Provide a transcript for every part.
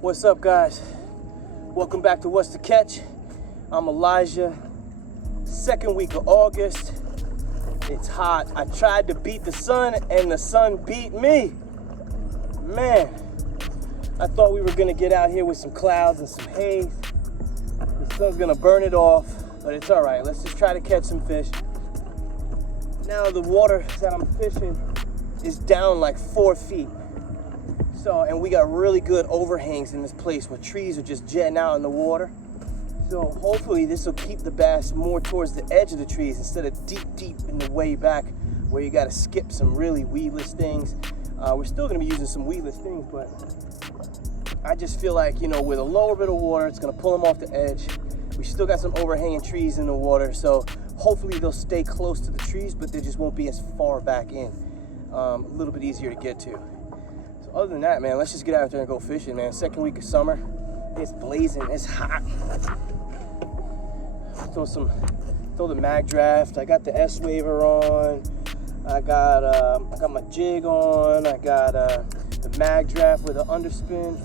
What's up, guys? Welcome back to What's the Catch. I'm Elijah. Second week of August. It's hot. I tried to beat the sun and the sun beat me. Man, I thought we were gonna get out here with some clouds and some haze. The sun's gonna burn it off, but it's all right. Let's just try to catch some fish. Now the water that I'm fishing is down like 4 feet. So, and we got really good overhangs in this place where trees are just jetting out in the water. So hopefully this will keep the bass more towards the edge of the trees instead of deep in the way back where you got to skip some really weedless things. We're still going to be using some weedless things, but I just feel like, you know, with a lower bit of water, it's going to pull them off the edge. We still got some overhanging trees in the water, so hopefully they'll stay close to the trees, but they just won't be as far back in. A little bit easier to get to. Other than that, man, let's just get out there and go fishing, man. Second week of summer. It's blazing. It's hot. Throw the mag draft. I got the S waver on. I got my jig on. I got the mag draft with an underspin.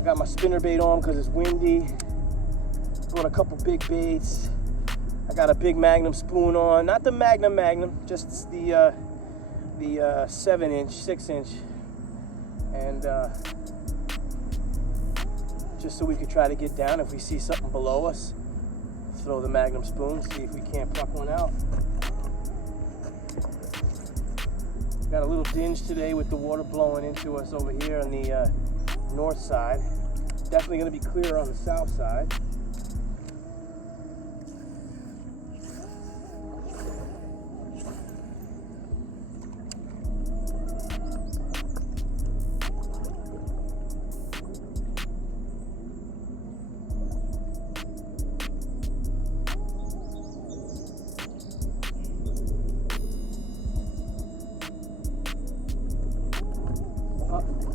I got my spinnerbait on because it's windy. Throwing a couple big baits. I got a big Magnum spoon on. Not the Magnum, just the 7-inch, 6-inch. And just so we could try to get down. If we see something below us, throw the Magnum spoon, see if we can't pluck one out. Got a little dinge today with the water blowing into us over here on the north side. Definitely going to be clearer on the south side.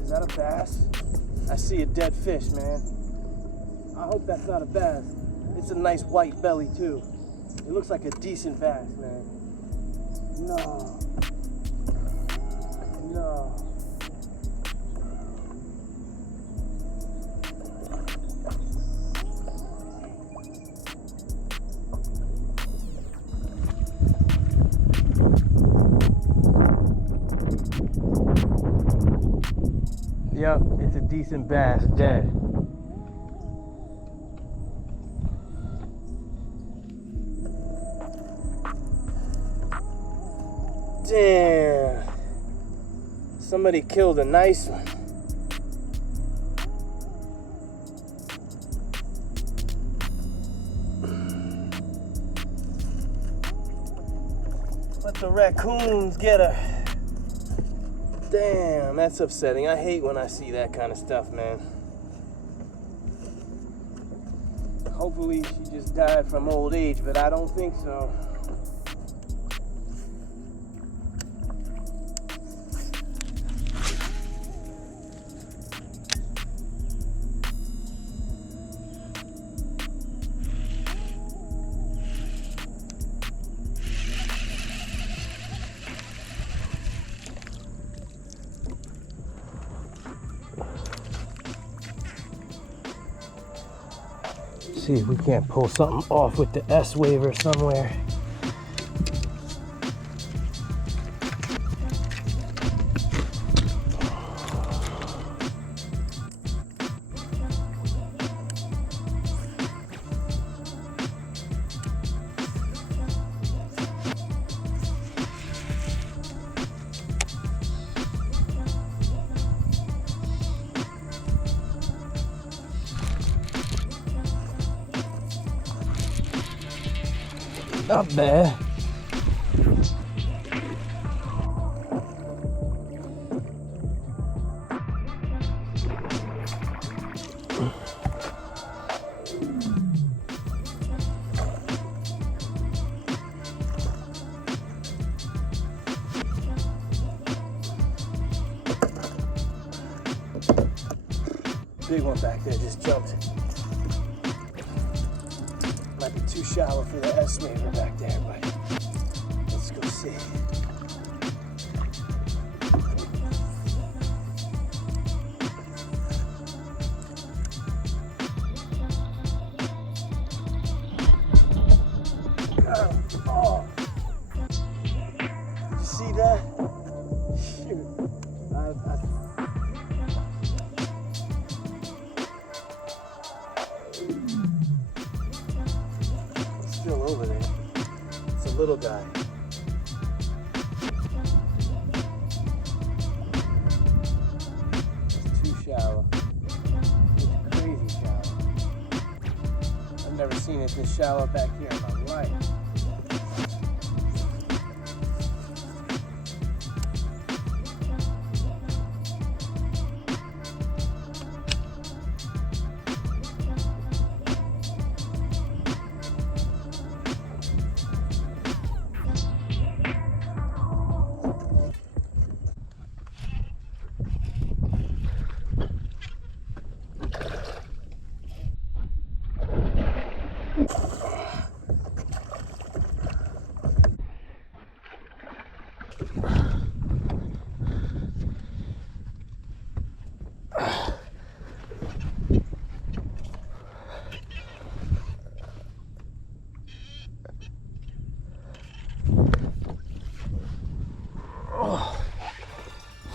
Is that a bass? I see a dead fish, man. I hope that's not a bass. It's a nice white belly, too. It looks like a decent bass, man. No. Yep, it's a decent bass, dead. Damn. Somebody killed a nice one. Let the raccoons get her. Damn, that's upsetting. I hate when I see that kind of stuff, man. Hopefully she just died from old age, but I don't think so. See if we can't pull something off with the S waver somewhere. Not bad. Big one back there just jumped. Might be too shallow for the S waver back there, but let's go see. little guy. It's too shallow. It's crazy shallow. I've never seen it this shallow back here in my life.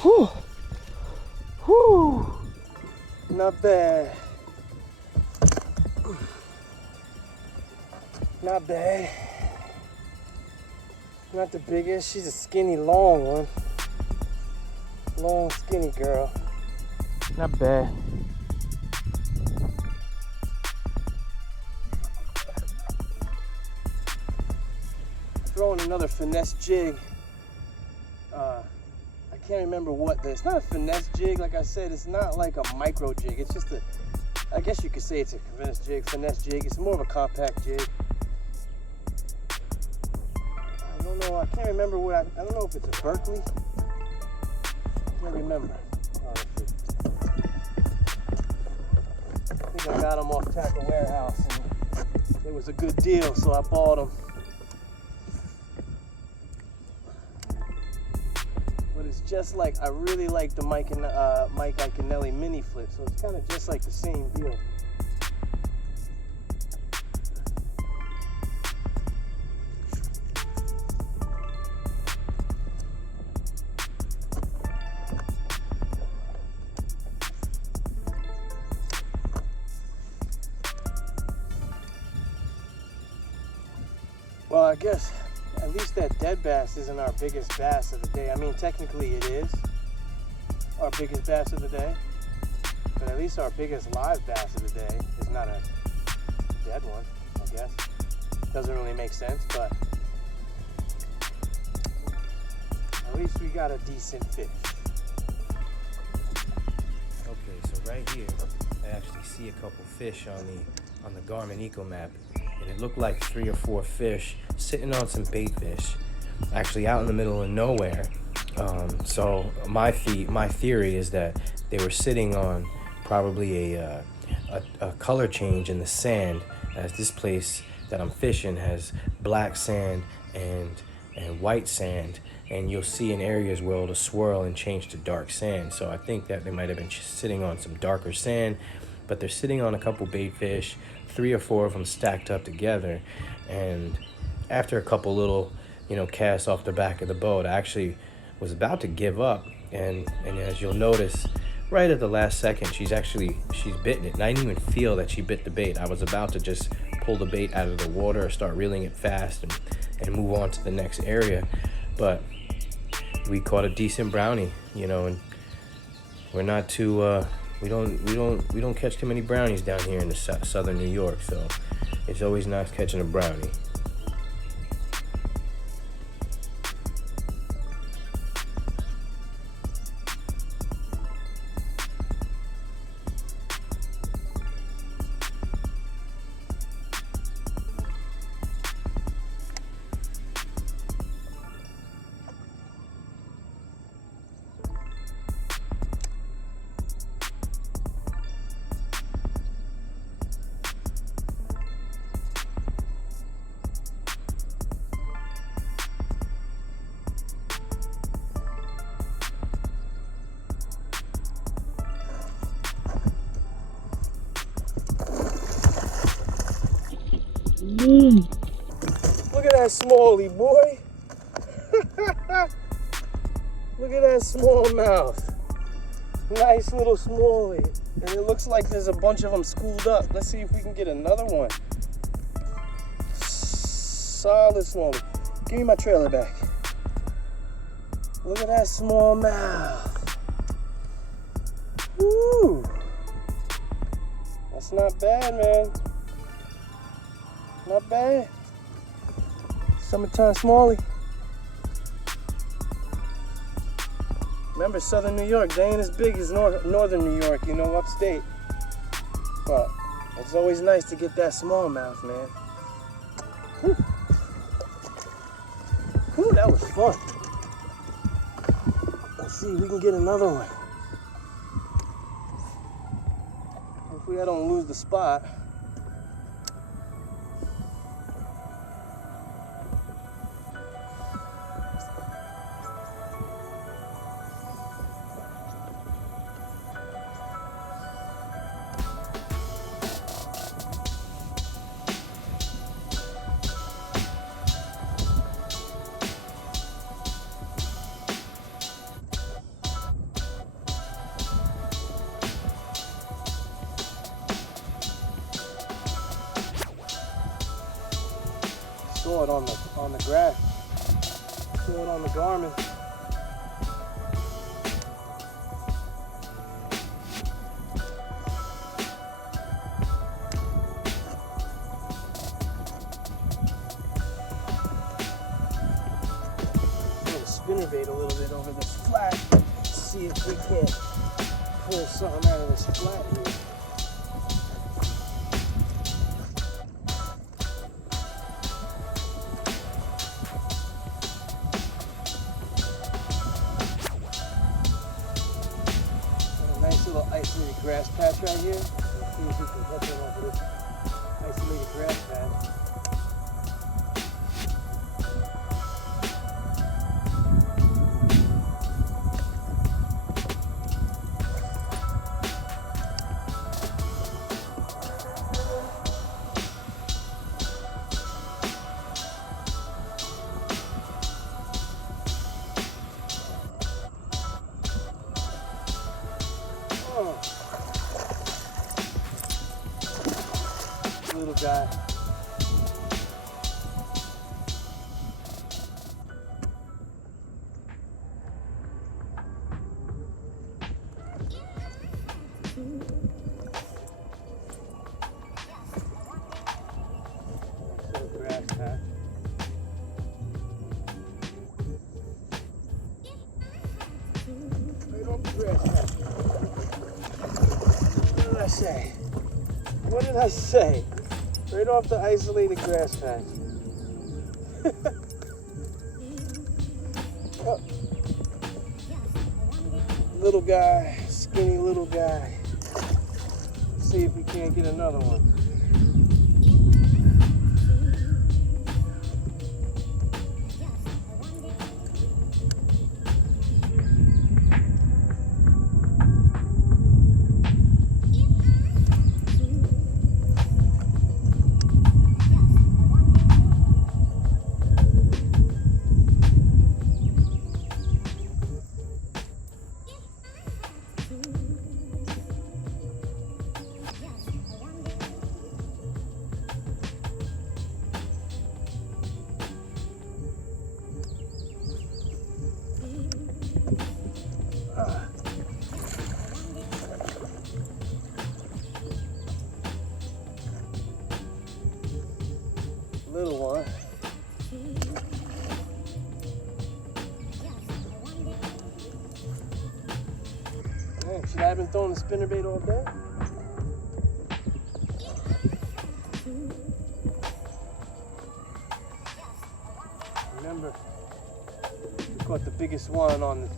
Whew. Whew. Not bad. Not bad. Not the biggest. She's a skinny, long one. Long, skinny girl. Not bad. Throwing another finesse jig. I can't remember what it's not a finesse jig, like I said. It's not like a micro jig. It's just I guess you could say it's a finesse jig. It's more of a compact jig. I don't know. I can't remember what I don't know if it's a Berkeley. I can't remember, honestly. I think I got them off Tackle Warehouse, and it was a good deal, so I bought them. But it's just like, I really like the Mike Iaconelli mini flip, so it's kind of just like the same deal. Well, I guess at least that dead bass isn't our biggest bass of the day. I mean, technically it is our biggest bass of the day, but at least our biggest live bass of the day is not a dead one, I guess. Doesn't really make sense, but at least we got a decent fish. Okay, so right here, I actually see a couple fish on the Garmin Eco Map. And it looked like 3 or 4 fish sitting on some bait fish, actually out in the middle of nowhere. So my theory is that they were sitting on probably a color change in the sand, as this place that I'm fishing has black sand and white sand, and you'll see in areas where it'll swirl and change to dark sand. So I think that they might have been sitting on some darker sand, but they're sitting on a couple bait fish, 3 or 4 of them stacked up together. And after a couple little, casts off the back of the boat, I actually was about to give up. And as you'll notice, right at the last second, she's bitten it. And I didn't even feel that she bit the bait. I was about to just pull the bait out of the water, start reeling it fast, and move on to the next area. But we caught a decent brownie, and we're not too, we don't catch too many brownies down here in the southern New York, so it's always nice catching a brownie. Look at that smallie, boy. Look at that smallmouth. Nice little smallie. And it looks like there's a bunch of them schooled up. Let's see if we can get another one. Solid smallie. Give me my trailer back. Look at that smallmouth. Woo! That's not bad, man. Not bad. Summertime smallie. Remember, southern New York, they ain't as big as northern New York, you know, upstate. But it's always nice to get that smallmouth, man. Whew. Whew, that was fun. Let's see if we can get another one. Hopefully I don't lose the spot. Saw it on the grass. Saw it on the garment. Throw the spinnerbait a little bit over this flat. See if we can't pull something out of this flat here. Nice little isolated grass patch right here. Let's see if we can get them over this isolated grass patch. Little guy. Little grass patch. Right off the grass patch. What did I say? What did I say? Right off the isolated grass patch. Oh. Little guy, skinny little guy. Let's see if we can't get another one. Little one. Man, should I have been throwing the spinnerbait all day? Remember, we caught the biggest one on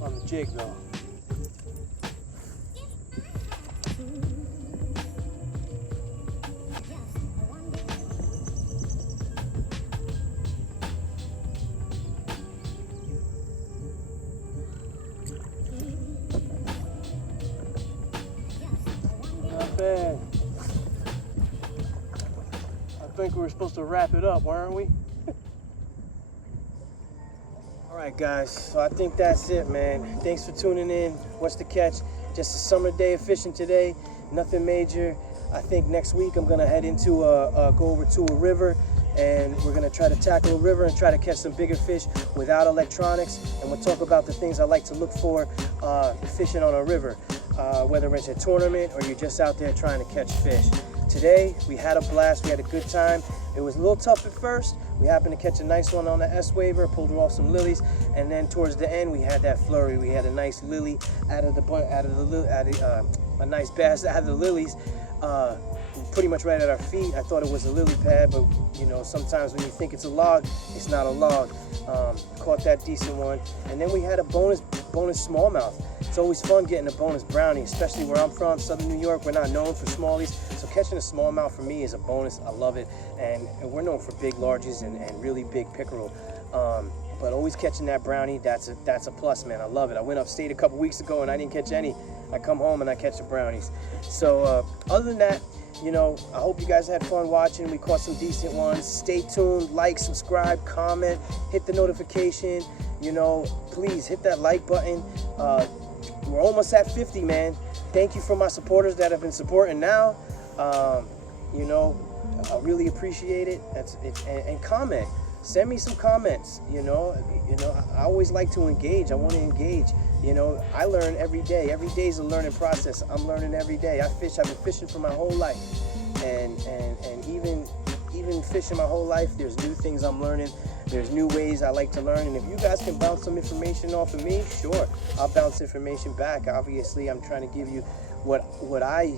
the jig though. Not bad. I think we were supposed to wrap it up, weren't we? All right, guys, so I think that's it, man. Thanks for tuning in. What's the catch? Just a summer day of fishing today. Nothing major. I think next week I'm gonna head into go over to a river and we're gonna try to tackle a river and try to catch some bigger fish without electronics. And we'll talk about the things I like to look for fishing on a river, whether it's a tournament or you're just out there trying to catch fish. Today, we had a blast, we had a good time. It was a little tough at first. We happened to catch a nice one on the S-Waver, pulled her off some lilies, and then towards the end, we had that flurry. We had a nice lily a nice bass out of the lilies, pretty much right at our feet. I thought it was a lily pad, but you know, sometimes when you think it's a log, it's not a log. Caught that decent one, and then we had a bonus smallmouth. It's always fun getting a bonus brownie, especially where I'm from, Southern New York. We're not known for smallies, so catching a smallmouth for me is a bonus. I love it, and we're known for big larges and really big pickerel. But always catching that brownie, that's a plus, man. I love it. I went upstate a couple weeks ago and I didn't catch any. I come home and I catch the brownies. So other than that, you know, I hope you guys had fun watching. We caught some decent ones. Stay tuned, like, subscribe, comment, hit the notification. You know, please hit that like button. We're almost at 50, man. Thank you for my supporters that have been supporting now. You know, I really appreciate it. And comment. Send me some comments. You know, I always like to engage. I want to engage. You know, I learn every day. Every day is a learning process. I'm learning every day. I've been fishing for my whole life, and even fishing my whole life, there's new things I'm learning. There's new ways I like to learn, and if you guys can bounce some information off of me, sure, I'll bounce information back. Obviously, I'm trying to give you what I,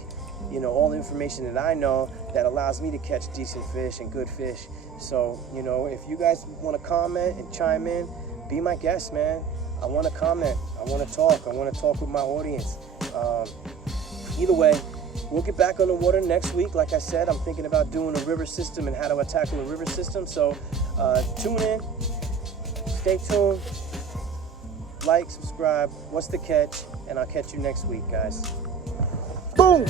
you know, all the information that I know that allows me to catch decent fish and good fish. So, you know, if you guys want to comment and chime in, be my guest, man. I want to comment. I want to talk. I want to talk with my audience. Either way, we'll get back on the water next week. Like I said, I'm thinking about doing a river system and how to tackle a river system. So tune in, stay tuned, like, subscribe. What's the catch? And I'll catch you next week, guys. Boom!